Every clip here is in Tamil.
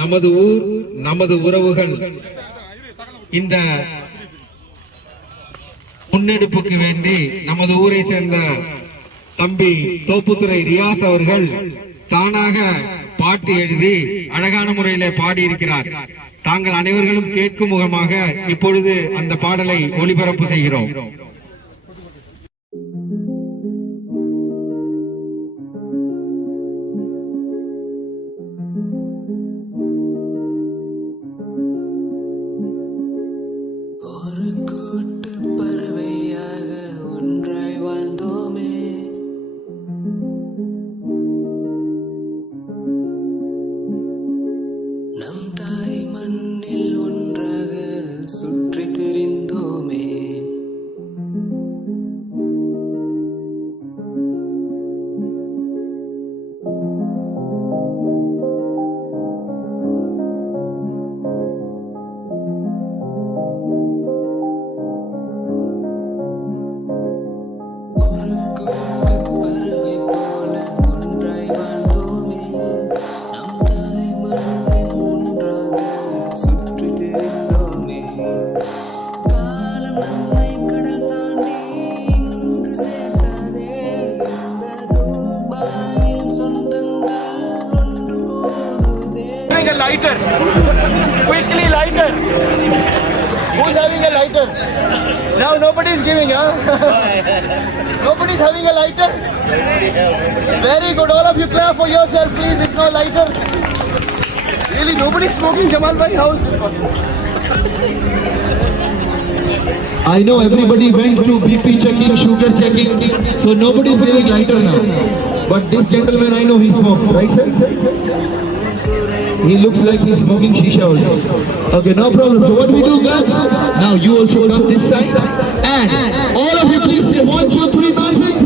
நமது ஊர் நமது உறவுகள் இந்த முன்னெடுப்புக்கு வேண்டி நமது ஊரை சேர்ந்த தம்பி தோப்புத்துறை ரியாஸ் அவர்கள் தானாக பாட்டு எழுதி அழகான முறையிலே பாடியிருக்கிறார். தாங்கள் அனைவர்களும் கேட்கும் முகமாக இப்பொழுது அந்த பாடலை ஒளிபரப்பு செய்கிறோம். Lighter, quickly lighter. Who's having a lighter? Now nobody's giving, huh? Nobody's having a lighter. Very good. All of you clap for yourself, please. If no lighter, really nobody's smoking. Jamal bhai, how is this possible? I know everybody went to BP checking, sugar checking, so nobody's giving lighter now. But this gentleman, I know he smokes, right, sir? He looks like he's smoking shisha also. Okay, no problem. So what we do, guys? Now you also come this side. And all of you please say 1, 2, 3, magic.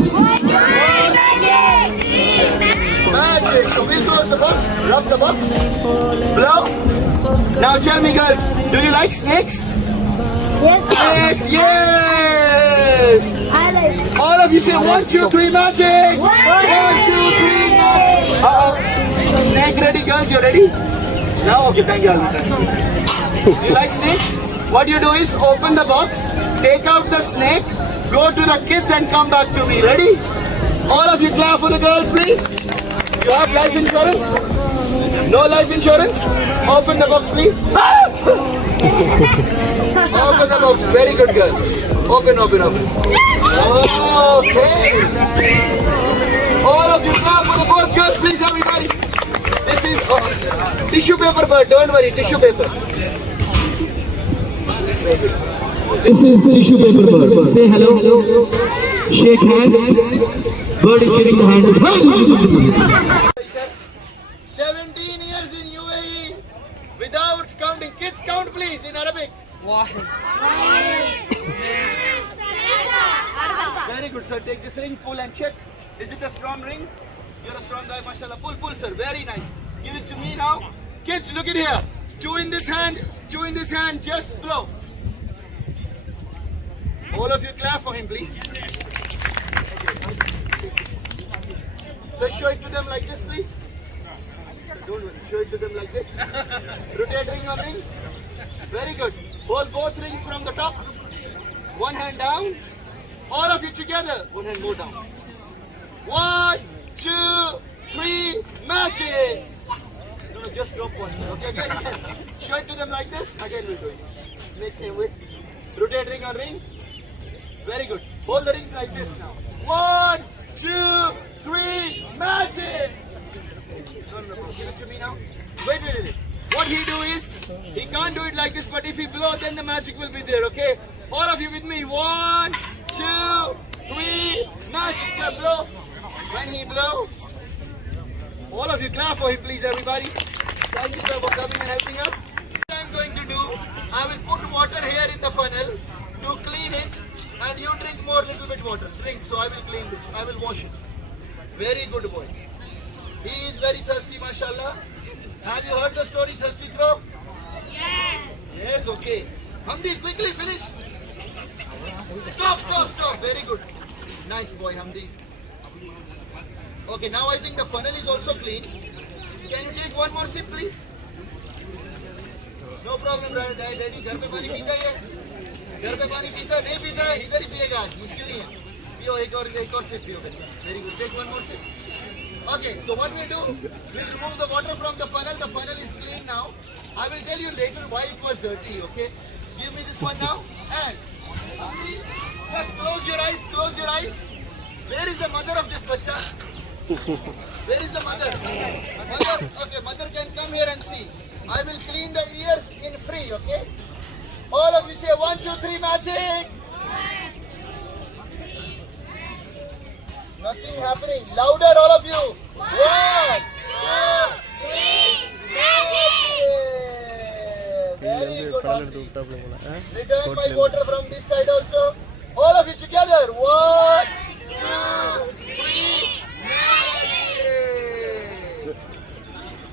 Magic. So we'll close the box, rub the box, blow. Now tell me, girls, do you like snakes? Yes. Snakes, yes. I like. All of you say 1, 2, 3, magic. 1, 2, 3, magic. Snake ready, girls? You ready? Now, okay, thank you. You like snakes? What you do is open the box, take out the snake, go to the kids and come back to me. Ready? All of you clap for the girls, please. You have life insurance? No life insurance? Open the box, please. Open the box. Very good, girl. Open. Okay. All of you clap for the both girls, please, everybody. This is tissue paper, but don't worry, tissue paper. This is tissue paper bird. Say hello. Shake hand. Bird is giving the hand. 17 years in UAE without counting. Kids count, please, in Arabic. Very good, sir. Take this ring, pull and check. Is it a strong ring? You're a strong guy, mashallah. Pull, sir. Very nice. Give it to me now. Kids, look at here. 2 in this hand, 2 in this hand. Just blow. All of you clap for him, please. So show it to them like this, please. Don't worry. Show it to them like this. Rotate ring on ring. Very good. Hold both rings from the top. One hand down. All of you together. One hand more down. 1, 2, 3, magic. No, just drop one. Okay, again. Show it to them like this. Again, we'll do it. Make same way. Rotate ring on ring. Very good. Hold the rings like this now. 1, 2, 3, magic. Give it to me now. Wait. What he do is, he can't do it like this, but if he blow, then the magic will be there, okay? All of you with me. 1, 2, 3, magic. Sir, blow. When he blow, all of you clap for him, please, everybody. Thank you, sir, for coming and helping us. What I'm going to do, I will put water here in the funnel to clean it, and you drink more little bit water. Drink, so I will clean this. I will wash it. Very good boy. He is very thirsty, mashallah. Have you heard the story, Thirsty Crow? Yes. Yes, okay. Hamdi, quickly finish. Stop. Very good. Nice boy, Hamdi. Okay, now I think the funnel is also clean. Can you take one more sip, please? No problem, Daddy. घर पे पानी पीता है? घर पे पानी पीता है? नहीं पीता है? इधर ही पिएगा आज, मुश्किल नहीं है. पियो एक और sip पियो. Very good. Take one more sip. Okay, so what we do? We'll remove the water from the funnel. The funnel is clean now. I will tell you later why it was dirty. Okay? Give me this one now. And just close your eyes. Close your eyes. Where is the mother of this bacha? Where is the mother? Mother. Okay, mother can come here and see. I will clean the ears in free, okay? All of you say 1, 2, 3 magic. Nothing happening. Louder, all of you. 1, 2, 3 magic. Very good. Return my water from this side also. All of you together. 1, 2, 3 magic.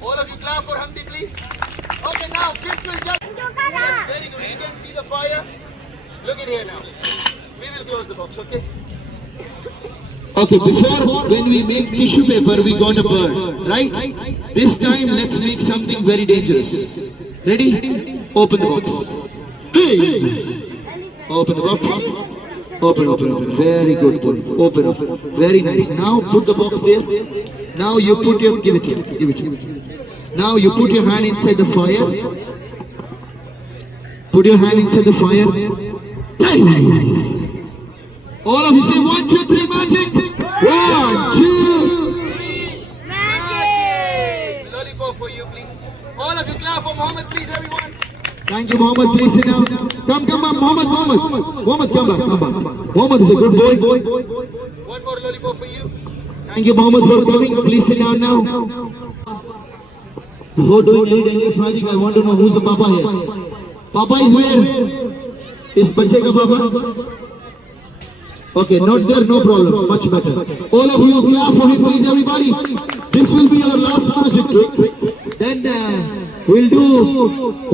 All of you clap for Hamdi, please. Okay, now kids will jump. Yes, very good. You can see the fire. Look at here now. We will close the box, okay? Okay, before when we make tissue paper, we gonna burn, right? This time, let's make something very dangerous. Ready? Open the box. Hey! Open the box. Open. Very good. Open. Very nice. Now put the box there. Now you put your, give it here. Now you put your hand inside the fire. Put your hand inside the fire. All of you say 1, 2, 3 magic. 1, 2. Magic. Lollipop for you, please. All of you clap for Mohammed, please, everyone. Thank you, Mohammed. Please sit down. Come back, Mohammed, come back. Mohammed is a good boy. One more lollipop for you. Thank you, Mohammed, for coming. Please sit down now. Before doing any dangerous magic, I want to know who's the Papa here. Papa is where? Is Bache ka Papa? Okay, not there, no problem. Much better. All of you clap for him, please, everybody. This will be our last magic trick. Then we'll do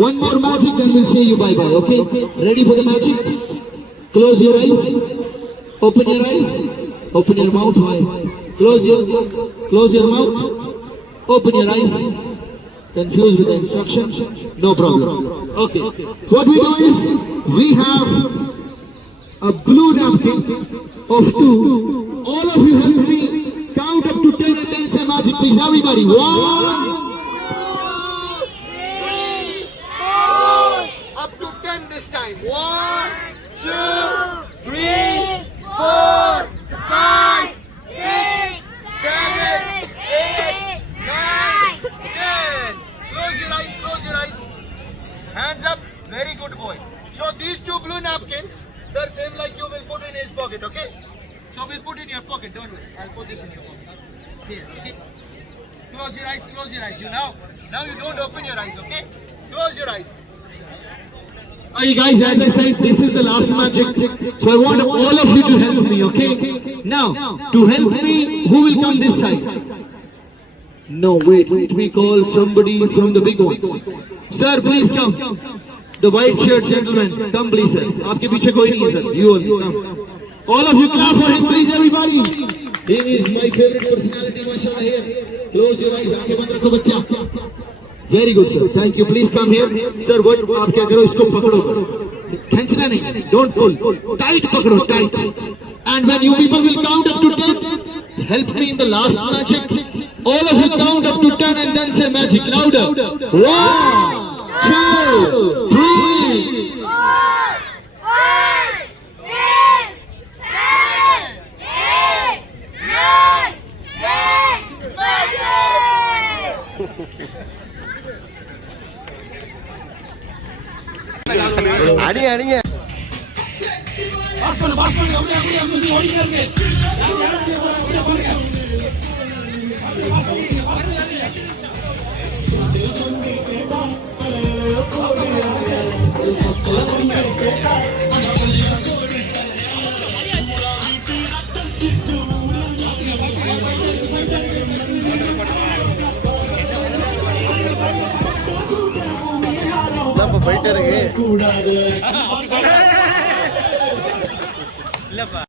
one more magic, then we'll say you bye-bye, okay? Ready for the magic? Close your eyes. Open your eyes. Open your mouth. Close your mouth. Open your eyes. Confused with the instructions? No problem. Okay. What we do is, we have a blue napkin of 2. All of you help me count up to 10 and then say magic, please. Everybody. 1, 2, 3, 4. Up to 10 this time. 1, 2, 3, 4, 5, 6, 7, 8, 9, 10. Close your eyes. Hands up. Very good boy. So these 2 blue napkins, sir, same like you will put in his pocket, okay? So we'll put in your pocket, don't worry. I'll put this in your pocket. Here, okay? Close your eyes. You now you don't open your eyes, okay? Close your eyes. Hey guys, as I said, this is the last magic. So I want all of you to help me, okay? Now, to help me, who will come this side? No, wait, we call somebody from the big ones. Sir, please come. The white shirt gentleman, come please sir. आपके पीछे कोई नहीं है sir. You only come. All of you clap for him, please everybody. He is my favorite personality, mashallah here. Close your eyes, आंखें बंद रखो बच्चा. Very good sir. Thank you. Please come here. Sir, what आप क्या करो इसको पकड़ो. खींचना नहीं. Don't pull. Tight पकड़ो, tight. And when you people will count up to 10, help me in the last magic. All of you count up to 10 and then say magic louder. 1, 2, 3. 4, 5, 6, 7, 8, 9, 10. அடிங்க போயிட்டு இருக்கு இல்லப்பா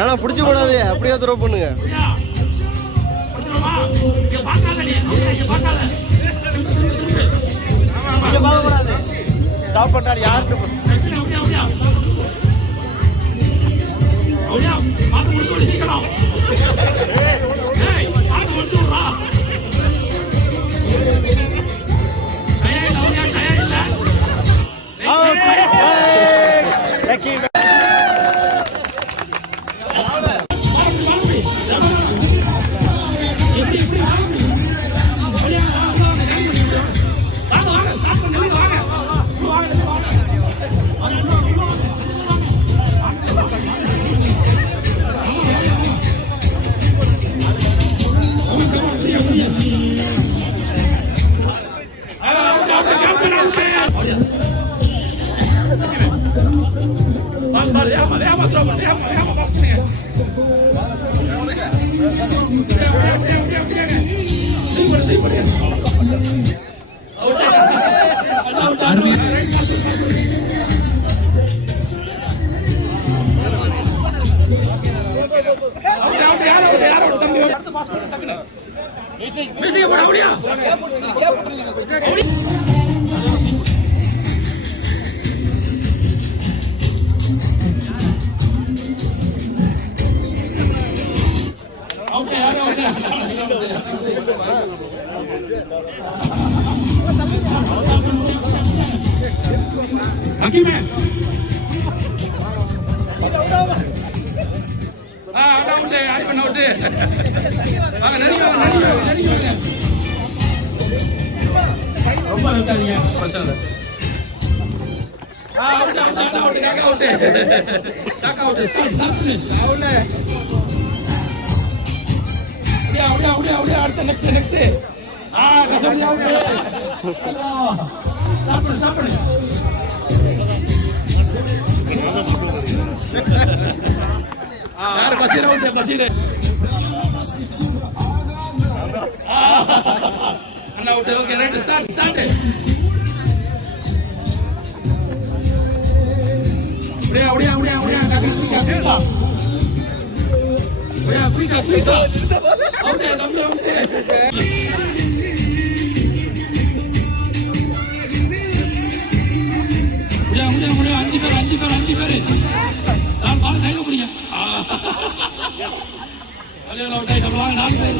ஆனா புடிச்சு போடாதே, அப்படியே த்ரோ பண்ணுங்க. ஸ்டாப் பண்ணாரு யாரு அவுட். Okay ride start. அப்படியே கேட்கா. குயிக்கா. அவுட் தம்பி அவுட். முடியா 5 பேர். நான் பால் கையில பிடிங்க. அலையில அவுட் ஆயிட்டோம். 4 பேர்.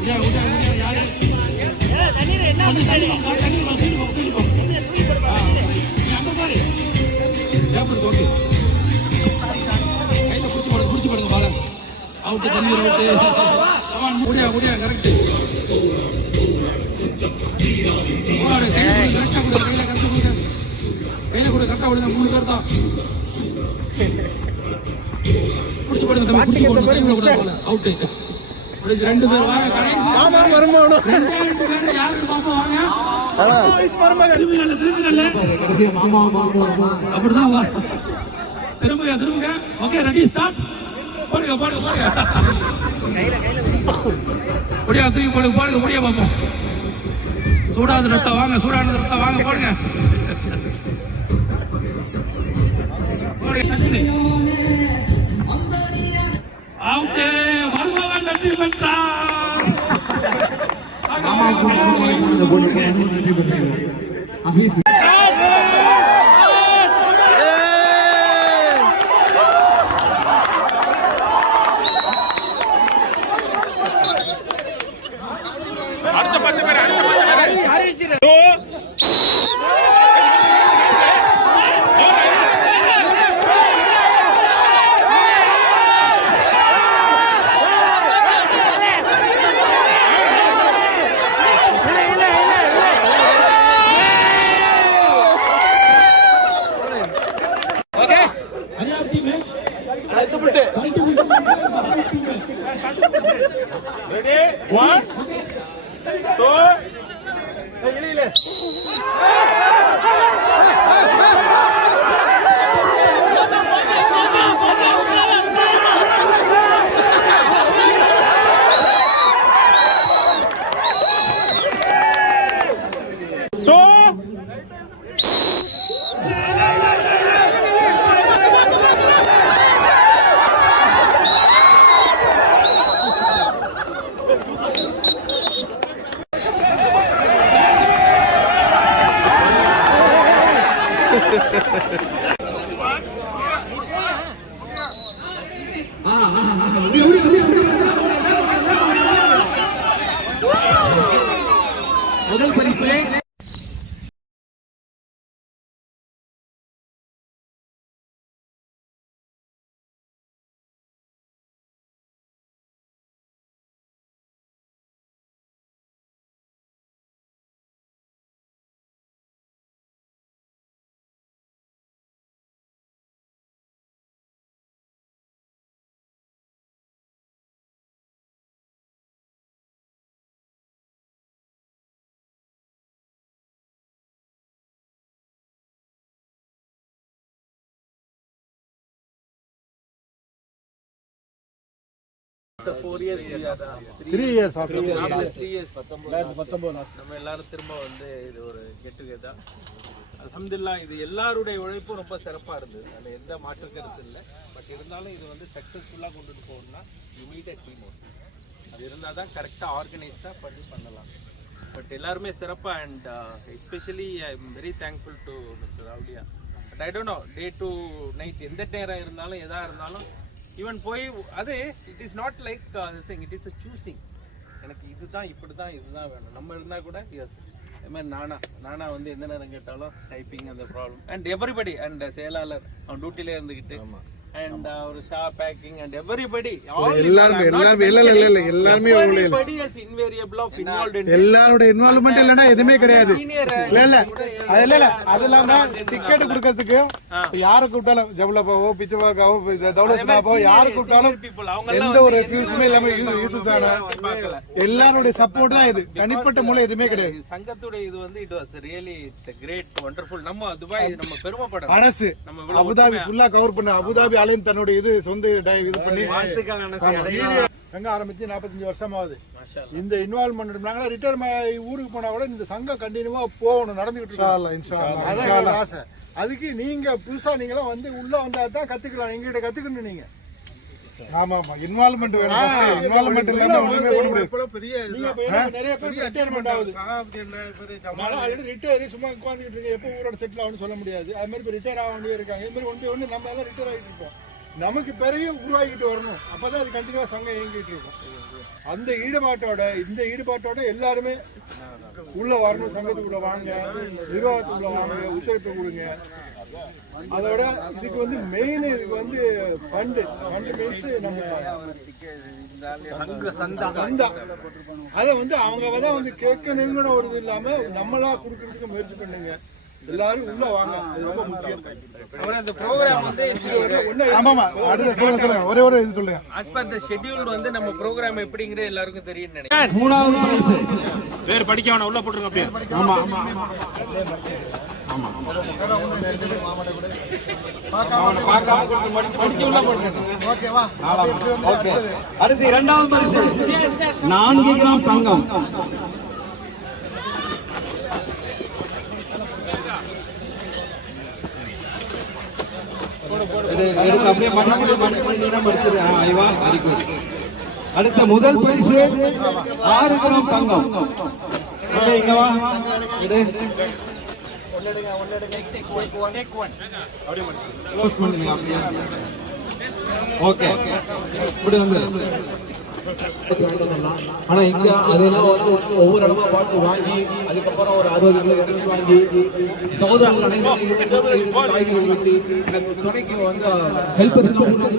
முடியா யாரு? தண்ணீர் என்ன பண்ணி? தண்ணீர் போ. அங்க பாரு. Captain okay. கையில புடிச்சு போடுங்க பால். அவுட் தண்ணீர் அவுட். கமான் முடியா கரெக்ட். கையில கூட கரெக்டா விடுங்க. 3 பேர் தான். புடிச்சு போடுங்க. அவுட். 2 பேர் வாங்க. கடைசி வருமானம் 2 பேர் யாரு பாப்பா வாங்க. திரும்பிடல. அப்படிதான் வா. திரும்புங்க. Okay ready start. போடுங்க. முடியா தூக்கி போடுங்க. முடியா பாப்போம். சூடான ரத்தம் வாங்க. போடுங்க. அவுட். வருபவன் வெற்றி பெற்றார். முதல் பரிசு After 4 years, 3 years after 3 years. நம்ம எல்லாரும் திரும்ப வந்து இது ஒரு கெட் டுகெதர். அல்ஹம்துலில்லாஹ் இது எல்லாருடைய உழைப்பும் ரொம்ப சிறப்பா இருந்தது. அதுல எந்த மாற்று கருத்து இல்லை. பட் இருந்தாலும் இது வந்து சக்சஸ்ஃபுல்லா கொண்டுட்டு போகணும்னா யூ நீட் a team. அது இருந்தால் தான் கரெக்டாக ஆர்கனைஸ்டாக பண்ணலாம். பட் எல்லாருமே சிறப்பாக and especially I am very thankful to mister Rauliya. But I don't know day to night எந்த நேரம் இருந்தாலும் எதாக இருந்தாலும் ஈவன் போய் அது it is not like thing, it is a choosing. எனக்கு இதுதான் இதுதான் வேணும். நம்ம இருந்தால் கூட எஸ் அது மாதிரி நானா வந்து எந்த நேரம் கேட்டாலும் டைப்பிங் அந்த ப்ராப்ளம் அண்ட் எவ்ரிபடி அண்ட் செயலாளர் அவன் டியூட்டிலே இருந்துக்கிட்டு and our shop packing and everybody எல்லாரும் is invariable of involved in எல்லாரோட இன்வால்வ்மென்ட் இல்லனா எதுமே கிடையாது. இல்ல அதெல்லாம் டிக்கெட் கொடுக்கிறதுக்கு யாரை கூப்பிட்டாலும் ஜவுலபாவோ பிச்சவாகாவோ தௌலத்னாவோ யாரை கூப்பிட்டாலும் எந்த ஒரு ரெஃப்யூஸுமே இல்லாம யூசுஃபானா எல்லாரோட சப்போர்ட் தான். இது தனிப்பட்ட மூலம் எதுமே கிடையாது. சங்கத்துடைய இது வந்து it was really it's a great wonderful. நம்ம துபாய் நம்ம பெருமைப்படணும். அரசு அபுதாபி ஃபுல்லா கவர் பண்ண அபுதாபி மீடியாலையும் தன்னுடைய இது சொந்த இது பண்ணி வாழ்த்துக்கள் அண்ணா. சங்கம் ஆரம்பிச்சு 45 வருஷம் ஆகுது. இந்த இன்வால்வ்மெண்ட் நாங்களா ரிட்டையர் ஊருக்கு போனா கூட இந்த சங்கம் கண்டினியூவா போகணும், நடந்துகிட்டு இருக்கோம். அதான் ஆசை. அதுக்கு நீங்க புதுசா நீங்களாம் வந்து உள்ள வந்தா தான் கத்துக்கலாம். எங்ககிட்ட கத்துக்கணும் நீங்க. ஆமா ஆமா இன்வால்வ்மெண்ட் வேணும். இன்வால்வ்மெண்ட் இல்லாம ஒண்ணுமே பண்ண முடியாது. நிறைய பேர் ரிட்டையர்மெண்ட் ஆகுது. ரிட்டையர் சும்மா உட்காந்துக்கிட்டு இருக்கு, எப்போ ஊரோட செட்டில் ஆகணும்னு சொல்ல முடியாது. அது மாதிரி இப்போ ரிட்டையர் ஆக வேண்டிய இருக்காங்க. இது மாதிரி ஒன்று நம்ம எல்லாம் ரிட்டையர் ஆகிட்டு இருக்கோம். நமக்கு பிறகு உருவாக்கிட்டு வரணும். அப்பதான் அது கண்டினியூவா சங்கம் இயங்கிட்டு இருக்கும். அந்த ஈடுபாட்டோட எல்லாருமே உள்ள வரணும். சங்கத்துக்குள்ள வாங்க, நிர்வாகத்துக்குள்ள வாங்க, ஒத்துழைப்பு கொடுங்க. அதோட இதுக்கு வந்து மெயின் இதுக்கு வந்து ஃபண்ட் மீன்ஸ் நம்ம சந்தா. அதை வந்து அவங்க தான் வந்து கேட்கணுங்கிற ஒரு இது இல்லாம நம்மளா கொடுக்கறதுக்கு முயற்சி பண்ணுங்க. எல்லாரும் உள்ள வாங்க, அது ரொம்ப முக்கியம். இந்த ப்ரோகிராம் வந்து ஒரே ஒரு இது சொல்லுங்க. as per the schedule வந்து நம்ம ப்ரோகிராம் எப்படிங்கற எல்லாருக்கும் தெரியும் நினைக்கிறேன். மூணாவது பரிசு பேர் படிக்க வேணாம், உள்ள போட்டுருங்க அப்படியே. ஆமா ஆமா ஆமா பார்க்காம கொடுத்து மடிச்சு உள்ள போட்டுருங்க. ஓகேவா? ஓகே. அடுத்து இரண்டாவது பரிசு 4 கிராம் தங்கம். எடுத்து அப்படியே மடிச்சு நீரம் எடுத்துரு. ஐவா அரிக்கு. அடுத்த முதல் பரிசு 6 கிராம் தங்கம். இங்க வா, எடு. க்ளோஸ் பண்ணுங்க அப்படியே. ஓகே, இப்படி வந்து. ஆனா இங்க அதெல்லாம் வந்து ஒவ்வொரு இடமா பார்த்து வாங்கி அதுக்கப்புறம் ஒரு 60 கிலோ இறைச்சி வாங்கி சகோதரர்கள் அனைவரும் காய்கறி வெட்டி துணைக்கு வந்து ஹெல்பர்ஸ் கொடுத்து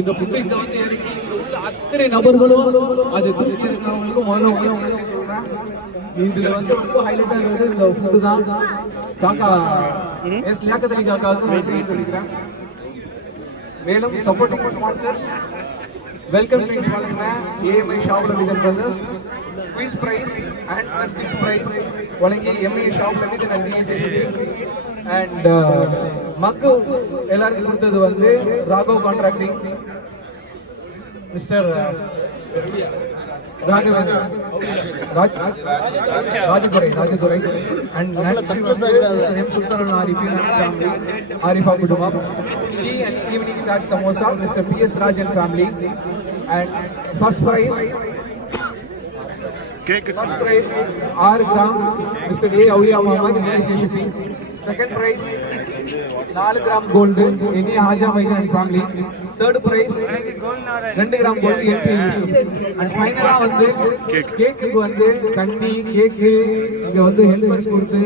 இந்த ஃபுட்டு இங்க வந்து இறக்கி இங்க உள்ள அத்தனை நபர்களும் அது தூக்கி இருக்கிறவங்களுக்கும் முதல்ல சொல்றேன். இதுல வந்து ரொம்ப ஹைலைட்டா இருக்கிறது இந்த ஃபுட்டு தான். காக்கா எஸ் லியாக்கத் அலி காக்காவுக்கு நன்றி சொல்லிக்கிறேன். மேலும் சப்போர்ட்டிங் ஸ்பான்சர்ஸ் வெல்கம் ட்ரிங்க்ஸ் வழங்கின ஏஎம்ஐ ஷாப்ல விதன் brothers, quiz prize and skits prize வழங்கி எம்ஐ ஷாப்ல விதன் நன்றி. அண்ட் மக்கு எல்லாருக்கும் கொடுத்தது வந்து Raghav contracting, mister Raghavendran Rajadurai and mister M Sultan Arifin family, Arifa குடும்பம். Tea and evening snacks samosa mister PS Rajan family. And first prize 6 gram Mr. A Aulia Muhammad Shipping. Second prize 4 gram gold any Haja Maidan and family. Third prize 2 gram gold NP Yusuf. And finally வந்து கேக்கு வந்து தண்ணி கேக்கு இங்க வந்து ஹெல்பர்ஸ் கொடுத்து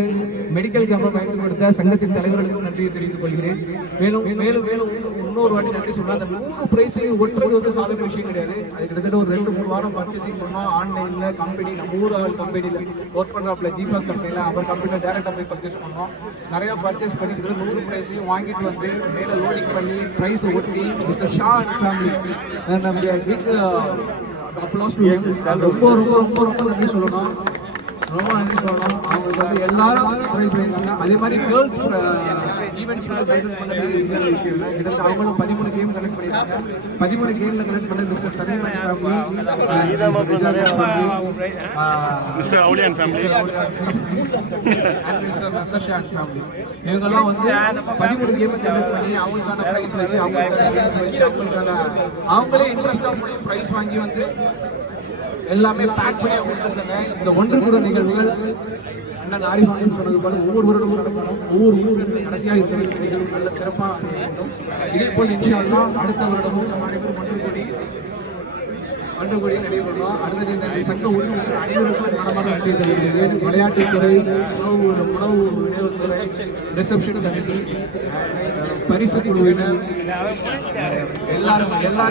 மெடிக்கல் கேம்ப் பயன்படுத்த சங்கத்தின் தலைவர்களுக்கு நன்றி தெரிவித்துக் கொள்கிறேன். மேலும் மேலும் மேலும் இன்னொரு வாட்டி நன்றி சொன்னா அந்த 100 பிரைஸையும் ஒட்டுறது வந்து சாதாரண விஷயம் கிடையாது. அது கிட்டத்தட்ட ஒரு 2-3 வாரம் பர்ச்சேசிங் பண்ணோம். ஆன்லைன்ல கம்பெனி நம்ம ஊர் கம்பெனில ஒர்க் பண்றாப்ல ஜிபாஸ் கம்பெனில அவர் கம்பெனில டைரக்டா போய் பர்ச்சேஸ் பண்ணோம். நிறைய பர்ச்சேஸ் பண்ணிட்டு 100 பிரைஸையும் வாங்கிட்டு வந்து மேல லோடிங் பண்ணி பிரைஸ் ஒட்டி மிஸ்டர் ஷா அண்ட் ஃபேமிலி ரொம்ப ரொம்ப ரொம்ப ரொம்ப நன்றி சொல்லணும். ரொம்ப நன்றி சொல்லணும். அவங்களுக்கு வந்து எல்லாரும் ப்ரைஸ் பண்ணியிருக்காங்க. அதே மாதிரி கேர்ள்ஸ் ஈவெண்ட்ஸ் கைடன்ஸ் பண்ணது ஈஸியான விஷயம் இல்லை. கிட்டத்தட்ட அவங்களும் 13 கேம் கனெக்ட் பண்ணியிருக்காங்க. 13 கேம்ல கனெக்ட் பண்ண mister Tamil family, mister Auliyan family and mister Nandasha family. இவங்கெல்லாம் வந்து 13 கேம் கனெக்ட் பண்ணி அவங்களுக்கான ப்ரைஸ் வச்சு அவங்களே இன்ட்ரெஸ்டாக போய் ப்ரைஸ் வாங்கி வந்து எல்லாமே பேக் பண்ணி கொடுத்துருக்காங்க. இந்த ஒன்று கூட நிகழ்வுகள் அண்ணன் ஆரிஃபான் சொன்னது போல ஒவ்வொரு வருடமும் நடக்கணும். ஒவ்வொரு ஊருக்கு கடைசியாக இருக்கிற நிகழ்வு நல்ல சிறப்பாக இருக்கும். இதே போல் இன்ஷா அல்லாஹ் அடுத்த வருடமும் நம்ம அனைவரும் ஒன்று கூடி நடைபெறணும். அடுத்த சங்க உறுப்பினர்கள் அனைவருக்கும் மனமாக நன்றி தெரிவிக்கிறது. விளையாட்டுத்துறை, உணவு விநியோகத்துறை, ரிசப்ஷன் கமிட்டி, பரிசு குழுவினர் எல்லாருக்கும் எல்லா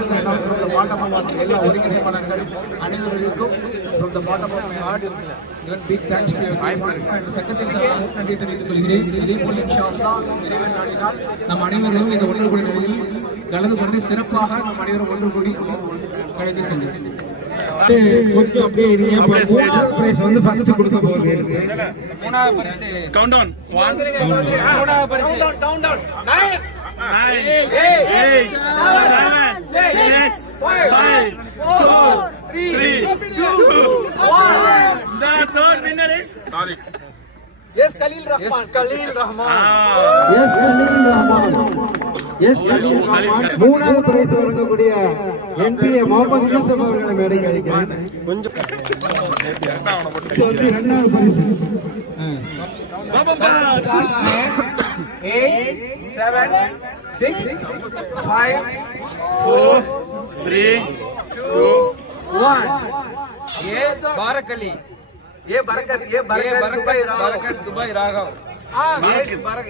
ஒருங்கிணைப்பாளர்கள் அனைவர்களுக்கும் சங்கத்தின் சார்பாக நன்றி தெரிவித்துக் கொள்கிறேன். இதே போல் இன்ஷா அல்லாஹ் இறைவன் நாடினால் நம் அனைவரும் இந்த ஒன்று கூடி நிலையில் கலந்து கொண்டு சிறப்பாக நம் அனைவரும் ஒன்று கூடி கலந்து செல்கிறேன். கொஞ்சம் அப்படியே மூணாவது பிரைஸ் வந்து ஃபர்ஸ்ட் கொடுக்க போகுது. மூணாவது பரிசு கவுண்டவுன் 1 மூணாவது பரிசு countdown 9 9, 8, 7, 6, 5, 4, 3, 2, 1. The third winner is Sadiq. Yes, Khalil Rahman. மூணாவது பிரைஸ் வழங்கக்கூடிய என்பிஏ முகமது யூசுப் அவர்களை மேடைக்கு அழைக்கிறேன். கொஞ்சம் இரண்டாவது பரிசு 8, 7, 6, 5, 4, 3, 2, 1. ये बारक अली, ये बरकत दुबई राघव,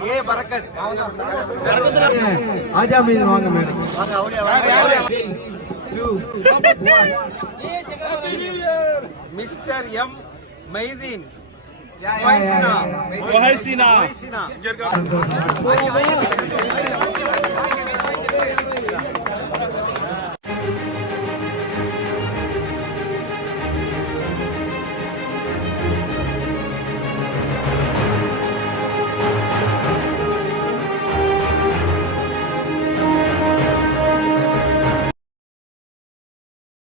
ये बरकत ஆஜா மீது வாங்க மேடம். 2, 1. Mister M मैदीन